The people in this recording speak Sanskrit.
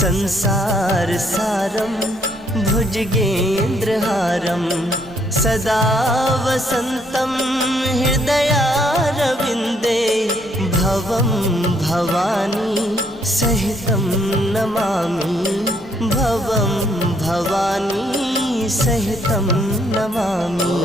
संसारसारं भुजगेन्द्रहारं सदा वसन्तं हृदयारविन्दे भवं भवानी सहितं नमामि भवं भवानी सहितं नमामि।